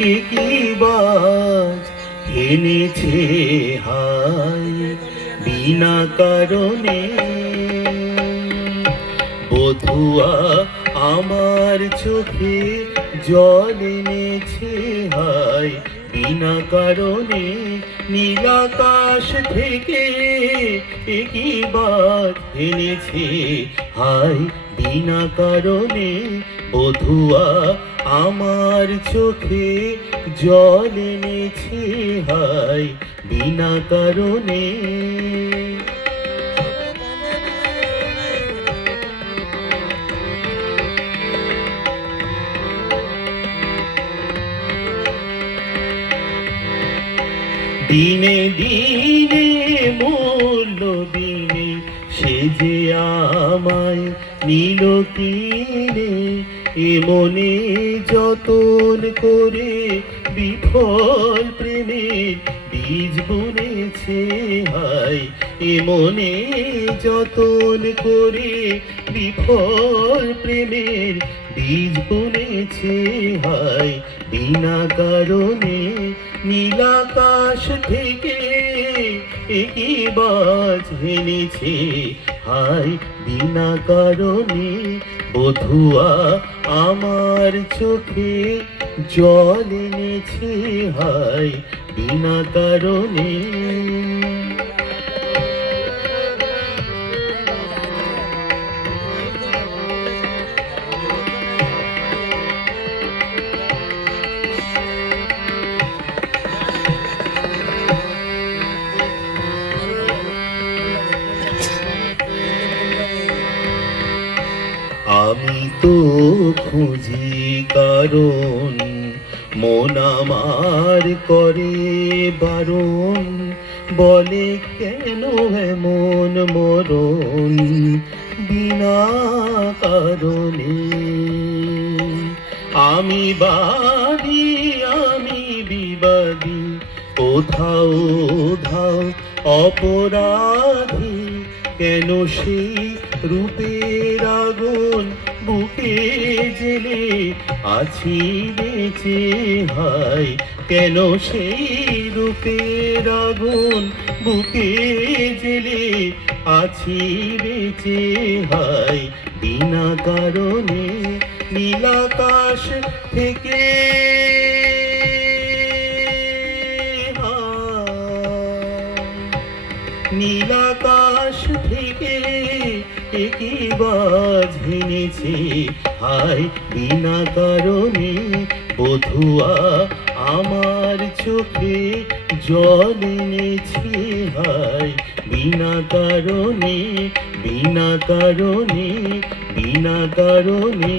কি বাজ এনেছে হায় বিনা কারণে। বধুয়া আমার চোখে জল এনেছে হায় বিনা কারণে। নীলাকাশ থেকে কি বাজ এনেছে হায় বিনা কারণে। বধুয়া আমার চোখে জল এনেছে হায় বিনা কারণে। দিনে দিনে মূল্য দিনে সে যে আমায় নিল কিনে। এ মনে যতন করে বিফল প্রেমের বীজ বুনেছে হায়। এ মনে যতন করে বিফল প্রেমের বীজ বুনেছে হায় বিনা কারণে। নীলাকাশ থেকে কি বাজ এনেছে হায় বিনা কারণে। বধুয়া আমার চোখে জল এনেছে হায় বিনা কারণে। আমি তো খুঁজি কারণ মন আমার করে বারণ। বলে কেন এমন মরণ বিনা কারণে। আমি বাদী আমি বিবাদী কোথাও ধাও অপরাধী। কেন সেই রূপের আগুন বুকে জেলে আছি বেঁচে হায়। কেন সেই রূপের আগুন বুকে জেলে আছি বেঁচে হায় বিনা কারণে। নীলাকাশ থেকে নীলাকাশ থেকে কি বাজ এনেছে হায় বিনা কারণে। বধুয়া আমার চোখে জল এনেছে হায় বিনা কারণে বিনা কারণে বিনা কারণে।